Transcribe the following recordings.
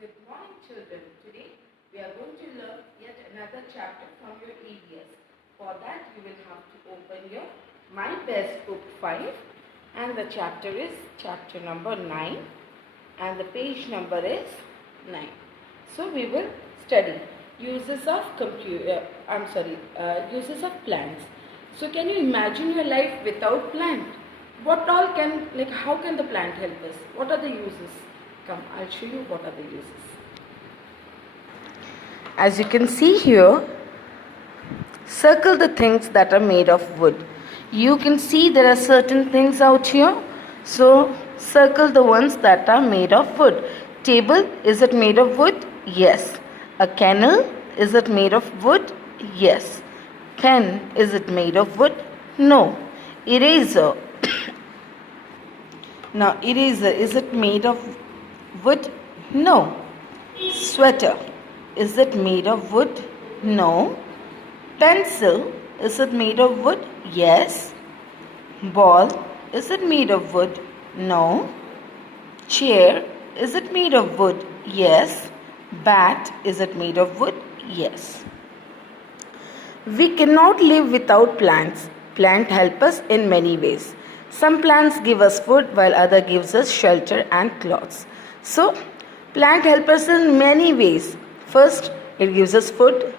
Good morning, children. Today we are going to learn yet another chapter from your EVS. For that, you will have to open your My Best Book 5, and the chapter is chapter number 9, and the page number is 9. So we will study uses of uses of plants. So can you imagine your life without plant? What all can, how can the plant help us? What are the uses? Come, I'll show you what are the uses. As you can see here, circle the things that are made of wood. You can see there are certain things out here. So circle the ones that are made of wood. Table, is it made of wood? Yes. A kennel, is it made of wood? Yes. Pen, is it made of wood? No. Eraser. Now eraser, is it made of wood? No. Sweater, is it made of wood? No. Pencil, is it made of wood? Yes. Ball, is it made of wood? No. Chair, is it made of wood? Yes. Bat, is it made of wood? Yes. We cannot live without plants. Plants help us in many ways. Some plants give us food while other gives us shelter and clothes. So, plant help us in many ways. First, it gives us food,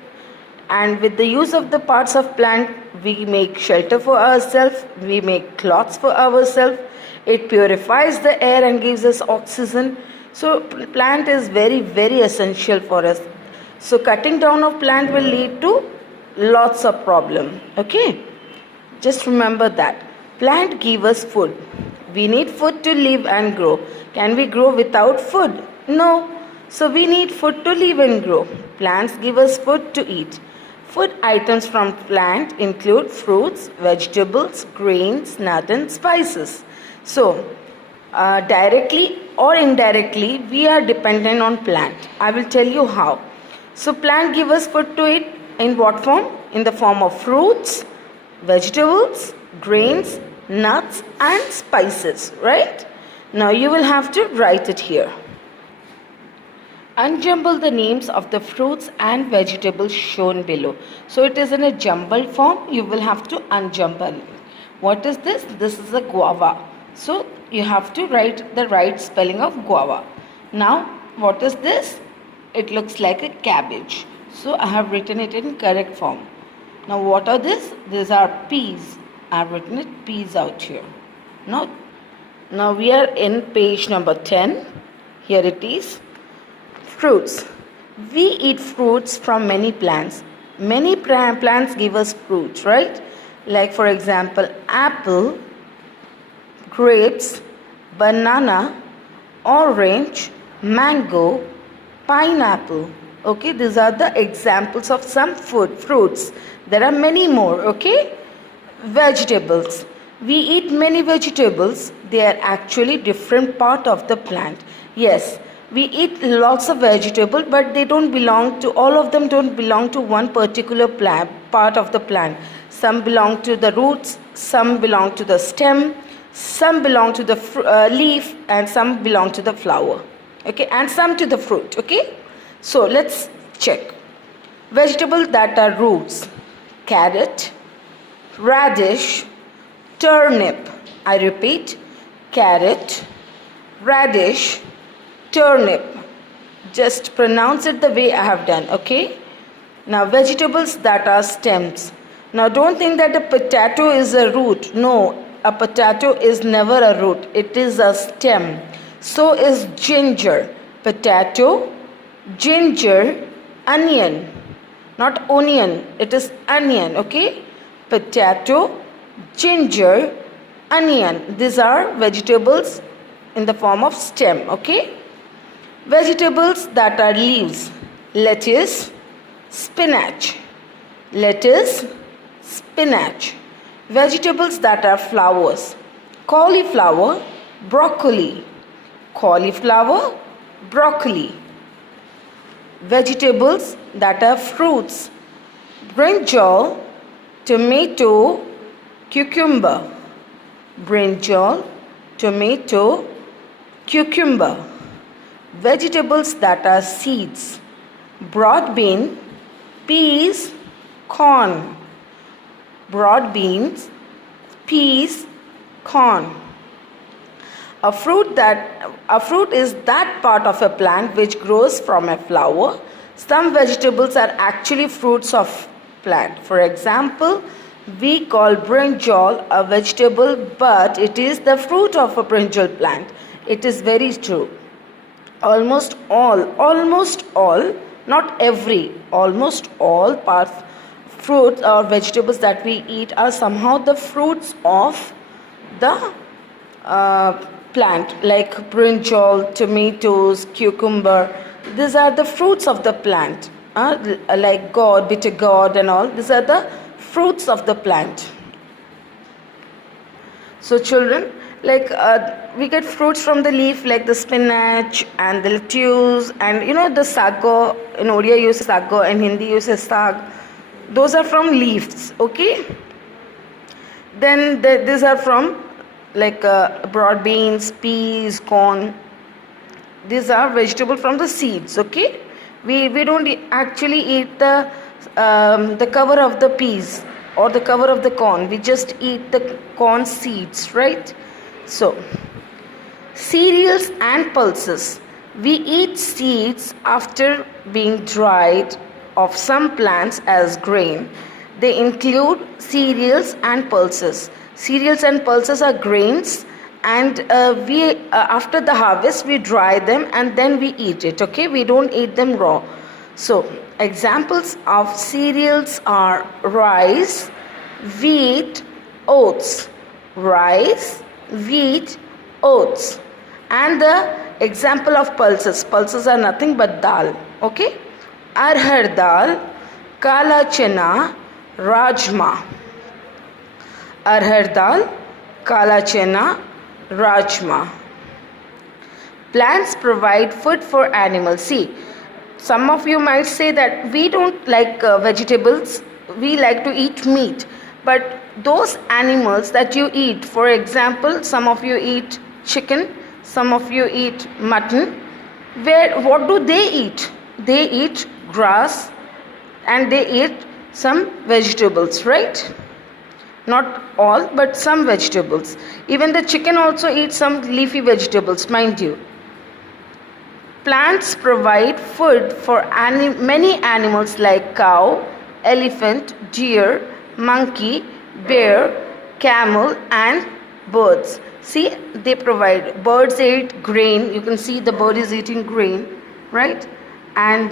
and with the use of the parts of plant, we make shelter for ourselves, we make clothes for ourselves. It purifies the air and gives us oxygen. So, plant is very, very essential for us. So, cutting down of plant will lead to lots of problem. Okay, just remember that. Plant give us food. We need food to live and grow. Can we grow without food? No. So we need food to live and grow. Plants give us food to eat. Food items from plant include fruits, vegetables, grains, nuts and spices. So directly or indirectly we are dependent on plant. I will tell you how. So plant give us food to eat in what form? In the form of fruits, vegetables, grains, nuts and spices, right? Now you will have to write it here. Unjumble the names of the fruits and vegetables shown below. So it is in a jumbled form. You will have to unjumble it. What is this? This is a guava. So you have to write the right spelling of guava. Now what is this? It looks like a cabbage. So I have written it in correct form. Now what are this? These are peas. I have written it peas out here. Now we are in page number 10. Here it is. Fruits. We eat fruits from many plants. Many plants give us fruits, right? Like for example, apple, grapes, banana, orange, mango, pineapple. Okay, these are the examples of some fruits. There are many more, okay? Vegetables. We eat many vegetables. They are actually different part of the plant. Yes, we eat lots of vegetables, but they don't belong to, all of them don't belong to one particular part of the plant. Some belong to the roots, some belong to the stem, some belong to the leaf, and some belong to the flower. Okay, and some to the fruit. Okay, so let's check. Vegetables that are roots: carrot, radish, turnip. I repeat, carrot, radish, turnip. Just pronounce it the way I have done, okay? Now vegetables that are stems. Now don't think that a potato is a root. No, a potato is never a root. It is a stem. So is ginger. Potato, ginger, onion. Not onion, it is onion, okay? Potato, ginger, onion. These are vegetables in the form of stem, okay? Vegetables that are leaves: lettuce, spinach. Lettuce, spinach. Vegetables that are flowers: cauliflower, broccoli. Cauliflower, broccoli. Vegetables that are fruits: brinjal, tomato, cucumber. Brinjal, tomato, cucumber. vegetables that are seeds: broad bean, peas, corn. Broad beans, peas, corn. A fruit is that part of a plant which grows from a flower. Some vegetables are actually fruits of plant. For example, we call brinjal a vegetable, but it is the fruit of a brinjal plant. It is very true. Almost all, not every, almost all parts, fruits or vegetables that we eat are somehow the fruits of the plant, like brinjal, tomatoes, cucumber. These are the fruits of the plant, like gourd, bitter gourd and all. These are the fruits of the plant. So children, like we get fruits from the leaf, like the spinach and the lettuce, and the sago. In Odia use sago and Hindi uses sag. Those are from leaves, okay? Then these are from like broad beans, peas, corn. These are vegetable from the seeds, okay? We don't actually eat the cover of the peas or the cover of the corn. We just eat the corn seeds, right? So, cereals and pulses. We eat seeds after being dried of some plants as grain. They include cereals and pulses. Cereals and pulses are grains, and we after the harvest we dry them and then we eat it, okay? We don't eat them raw. So examples of cereals are rice, wheat, oats. Rice, wheat, oats. And the example of pulses are nothing but dal, okay? Arhar dal, kala chana, rajma. Arhar dal, kala chana, rajma. Plants provide food for animals. See, some of you might say that we don't like vegetables, we like to eat meat. But those animals that you eat, for example, some of you eat chicken, some of you eat mutton. What do they eat? They eat grass and they eat some vegetables, right? Not all, but some vegetables. Even the chicken also eats some leafy vegetables, mind you. Plants provide food for many animals like cow, elephant, deer, monkey, bear, camel and birds. See, they provide. Birds eat grain. You can see the bird is eating grain, right? And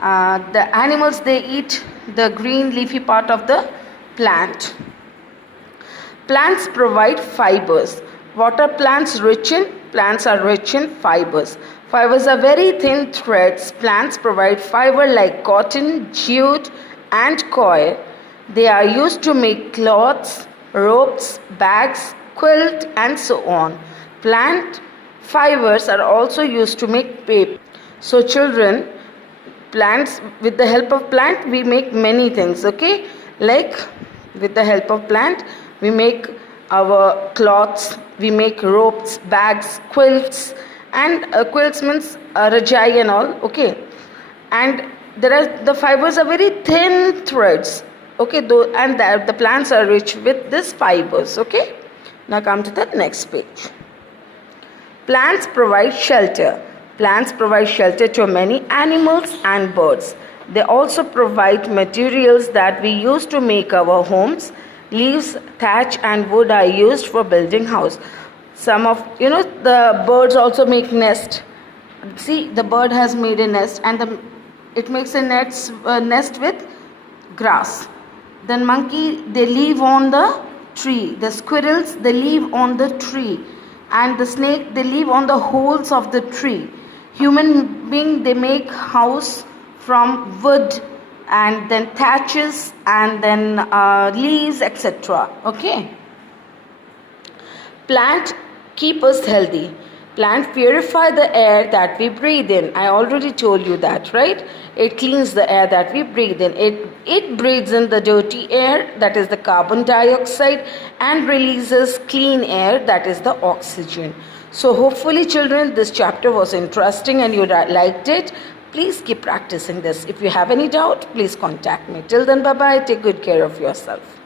the animals, they eat the green leafy part of the plant. Plants provide fibers. What are plants rich in? Plants are rich in fibers. Fibers are very thin threads. Plants provide fiber like cotton, jute and coir. They are used to make cloths, ropes, bags, quilt and so on. Plant fibers are also used to make paper. So children, plants, with the help of plant we make many things, okay? Like with the help of plant we make our cloths, we make ropes, bags, quilts, and quilts means rajai and all, okay? And the fibers are very thin threads, okay? And the plants are rich with these fibers, okay? Now come to the next page. Plants provide shelter. Plants provide shelter to many animals and birds. They also provide materials that we use to make our homes. Leaves, thatch and wood are used for building house. Some of, the birds also make nest. See, the bird has made a nest and it makes a nest with grass. Then monkey, they live on the tree. The squirrels, they live on the tree. And the snake, they live on the holes of the tree. Human being, they make house from wood and then thatches and then leaves, etc. Okay. Plant keep us healthy. Plant purify the air that we breathe in. I already told you that, right? It cleans the air that we breathe in. It breathes in the dirty air, that is the carbon dioxide, and releases clean air, that is the oxygen. So hopefully children, this chapter was interesting and you liked it. Please keep practicing this. If you have any doubt, please contact me. Till then, bye bye. Take good care of yourself.